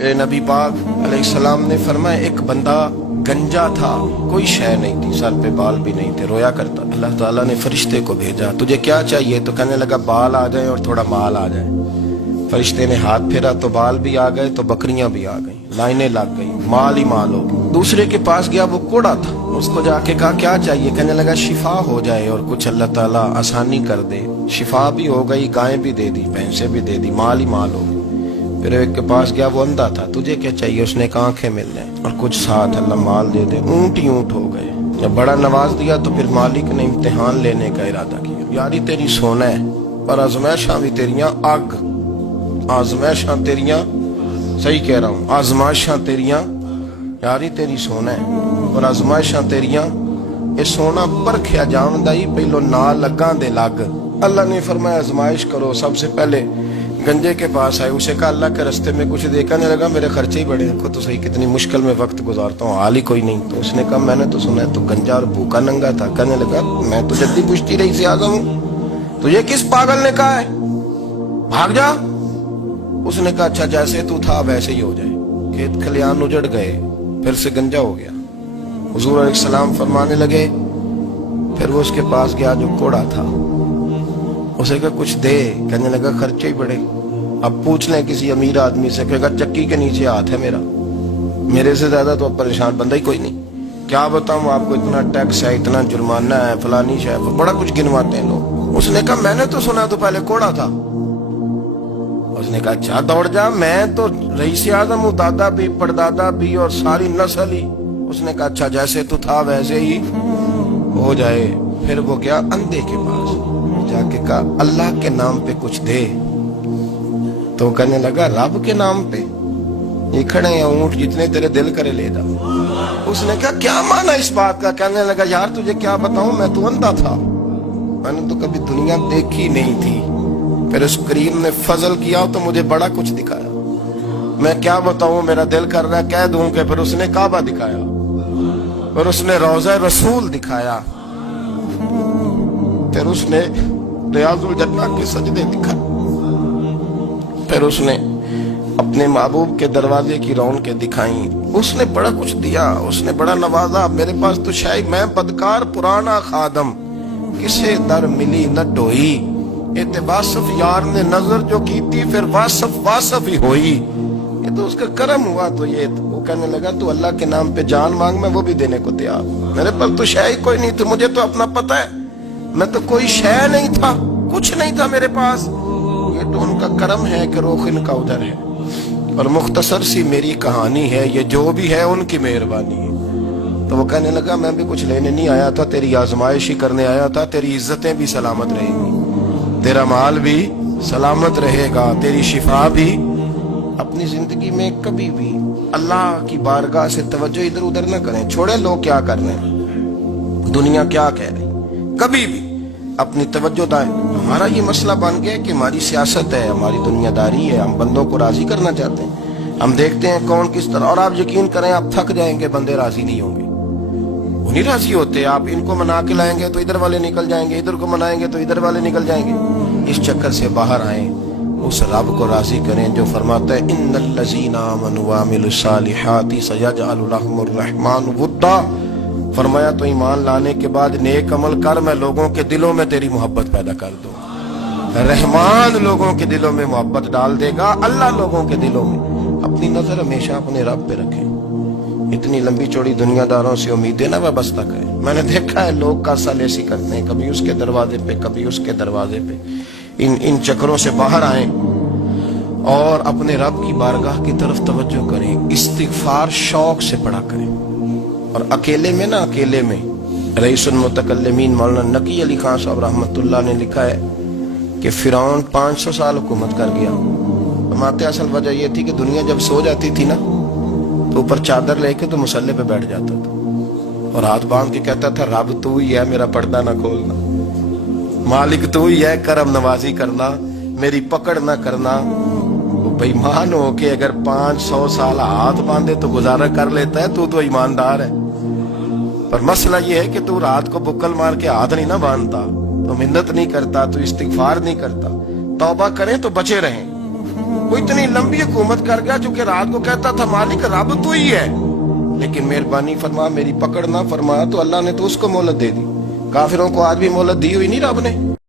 नबी पाक अलैहिस्सलाम ने फरमाया एक बंदा गंजा था, कोई शय नहीं थी, सर पे बाल भी नहीं थे, रोया करता। अल्लाह ताला ने फरिश्ते को भेजा, तुझे क्या चाहिए? तो कहने लगा बाल आ जाए और थोड़ा माल आ जाए। फरिश्ते ने हाथ फेरा तो बाल भी आ गए, तो बकरियां भी आ गई, लाइनें लग गई, माल ही माल हो गई। दूसरे के पास गया, वो कोड़ा था, उसको जाके कहा क्या चाहिए? कहने लगा शिफा हो जाए और कुछ अल्लाह ताला आसानी कर दे। शिफा भी हो गई, गायें भी दे दी, भैंसें भी दे दी, माल ही माल हो गई। फिर एक के पास गया, वो अंधा था, तुझे क्या चाहिए? उसने कहा आंखें मिल जाए और कुछ साथ अल्लाह माल दे दे। ऊंट ही ऊंट हो गए। जब बड़ा नवाज दिया तो फिर मालिक ने इम्तिहान लेने का इरादा किया। यारी तेरी सोना है पर आजमाइशां भी तेरियां अग, आजमाइशां तेरियां, सही कह रहा हूं, आजमाइशां तेरियां, यारी तेरी सोना है और आजमाइशां तेरियां, ये सोना परखिया जावंदा ही पहलो ना लगा दे लग। अल्लाह ने फरमाया आजमाइश करो। सबसे पहले गंजे के पास आए, उसे कहा अल्लाह के रास्ते में कुछ देखा नहीं लगा, मेरे खर्चे ही बड़े, देखो तो सही कितनी मुश्किल में वक्त गुजारता हूँ, हाल ही कोई नहीं। तो उसने कहा मैंने तो सुना है तू गंजा और भूखा नंगा था। कहने लगा मैं तो जद्दी पुश्ती रही से आजम हूँ, तुझे किस पागल ने कहा है, भाग जा। उसने कहा अच्छा जैसे तू था वैसे ही हो जाए। खेत खलियान उजड़ गए, फिर से गंजा हो गया। हुजूर अलैहिस्सलाम फरमाने लगे, फिर वो उसके पास गया जो कोड़ा था, उसे कहा कुछ दे। कहने लगा खर्चे ही बड़े, अब पूछ लें किसी अमीर आदमी से, कहेगा चक्की के नीचे हाथ है मेरा, मेरे से ज्यादा तो अब परेशान बंदा ही कोई नहीं। क्या बताऊं आपको, इतना टैक्स है, इतना जुर्माना है, फलानी शय, बड़ा कुछ गिनवाते हैं लोग। उसने कहा मैंने तो सुना तो पहले कोड़ा था। उसने कहा अच्छा दौड़ जा, मैं तो रईस आज़म हूँ, दादा भी परदादा भी और सारी नस्ल ही। उसने कहा अच्छा जैसे तू था वैसे ही हो जाए। फिर वो गया अंधे के पास, जाके कहा अल्लाह के नाम पे कुछ दे। तो कहने लगा रब के नाम पे? ये खड़े हैं ऊंट, जितने तेरे दिल करे ले जा। उसने कहा क्या माना इस बात का? कहने लगा यार तुझे क्या बताऊं, मैं तो अंधा था, मैंने तो कभी दुनिया देखी नहीं थी, फिर उस करीम ने फजल किया तो मुझे बड़ा कुछ दिखाया। मैं क्या बताऊं, मेरा दिल कर रहा है कह दूं कि फिर उसने काबा दिखाया, फिर उसने रोज़ा रसूल दिखाया, फिर उसने रियाजुल जन्ना के सजदे दिखाए, फिर उसने अपने महबूब के दरवाजे की रौनकें दिखाई। उसने बड़ा कुछ दिया, उसने बड़ा नवाजा। मेरे पास तो शायद मैं बदकार पुराना खादम, किसे दर मिली न ढोई, इते वासफ यार ने नजर जो की थी, फिर वासफ वासफ ही होई। ये तो उसका करम हुआ। तो ये वो कहने लगा तू अल्लाह के नाम पे जान मांग, मैं वो भी देने को तैयार। मेरे पास तो शय कोई नहीं थी, मुझे तो अपना पता है, मैं तो कोई शय नहीं था, कुछ नहीं था मेरे पास। ये तो उनका करम है कि रुख इनका उधर है, और मुख्तसर सी मेरी कहानी है, ये जो भी है उनकी मेहरबानी है। तो वो कहने लगा मैं भी कुछ लेने नहीं आया था, तेरी आजमाइश ही करने आया था। तेरी इज्जतें भी सलामत रहेंगी, तेरा माल भी सलामत रहेगा, तेरी शिफा भी। अपनी जिंदगी में कभी भी अल्लाह की बारगाह से तवज्जो इधर उधर न करें, छोड़े लोग क्या कर रहे हैं, दुनिया क्या कह रही, कभी भी अपनी तवज्जो दाएं। हमारा ये मसला बन गया कि हमारी सियासत है, हमारी दुनियादारी है, हम बंदों को राजी करना चाहते हैं। हम देखते हैं कौन किस तरह, और आप यकीन करें आप थक जाएंगे, बंदे राजी नहीं होंगे, वो नहीं राजी होते। आप इनको मना के लाएंगे तो इधर वाले निकल जाएंगे, इधर को मनाएंगे तो इधर वाले निकल जाएंगे। इस चक्कर से बाहर आए, उस रब को राजी करें जो फरमाता है इन्नल्लज़ीना आमनू व अमिलुस्सालिहाति सयजअलु लहुमुर रहमानु वुद्दा। फरमाया तो ईमान लाने के बाद नेक अमल कर, मैं लोगों के दिलों में तेरी मोहब्बत पैदा कर दूं। रहमान लोगों के दिलों में मोहब्बत डाल देगा, अल्लाह लोगों के दिलों में। अपनी नजर हमेशा अपने रब पे रखें। इतनी लंबी चौड़ी दुनियादारों से उम्मीदें ना वाबस्ता करें। मैंने देखा है लोग कासालेसी करते हैं, कभी उसके दरवाजे पे कभी उसके दरवाजे पे। इन चक्करों से बाहर आए और अपने रब की बारगाह की तरफ तवज्जो करें। इस्तिगफार शौक से पढ़ा करें, और अकेले में ना, अकेले में। रईसुल मुतकल्लिमीन मौलाना नकी अली खान साहब रहमतुल्लाह ने लिखा है कि फिरौन 500 साल हुकूमत कर गया। फरमाते असल वजह यह थी कि दुनिया जब सो जाती थी ना तो ऊपर चादर लेके तो मुसल्ले पे बैठ जाता था और हाथ बांध के कहता था रब तू ही है, मेरा पर्दा ना खोलना, मालिक तू ही है, करम नवाजी करना, मेरी पकड़ ना करना। वो बेईमान हो के अगर 500 साल हाथ बांधे तो गुजारा कर लेता है, तू तो ईमानदार है। पर मसला ये है कि तू रात को बुक्कल मार के हाथ नहीं ना बांधता, तो मिन्नत नहीं करता, तो इस्तिगफार नहीं करता। तौबा करें तो बचे रहें। وہ اتنی لمبی حکومت کر گیا جو کہ رات کو کہتا تھا مالک رب تو ہی ہے، لیکن مہربانی فرما میری پکڑ نہ فرما تو اللہ نے تو اس کو مہلت دے دی۔ کافروں کو آج بھی مہلت دی ہوئی نہیں رب نے؟